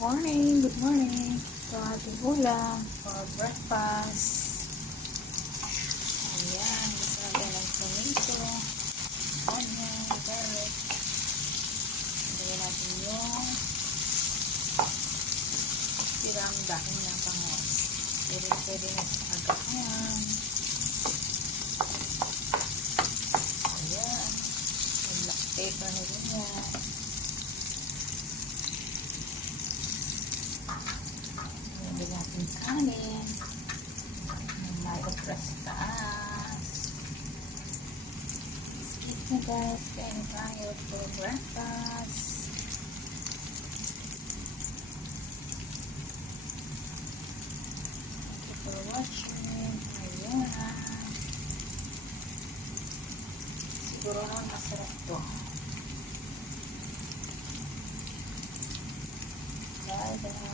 Good morning. Ito ang ating ulam for breakfast. Ayan, gusto natin ng tomato, onion, garlic. Lagyan natin yung tirang dahon ng bangos. Pwede na sa agahan. Ayan, may black pepper na rin yan. Lagyan natin kanin. Mag-press sa taas. Eat na guys. Kain tayo for breakfast. Thank you for watching. Ayan. Siguro naman masarap to. Bye bye.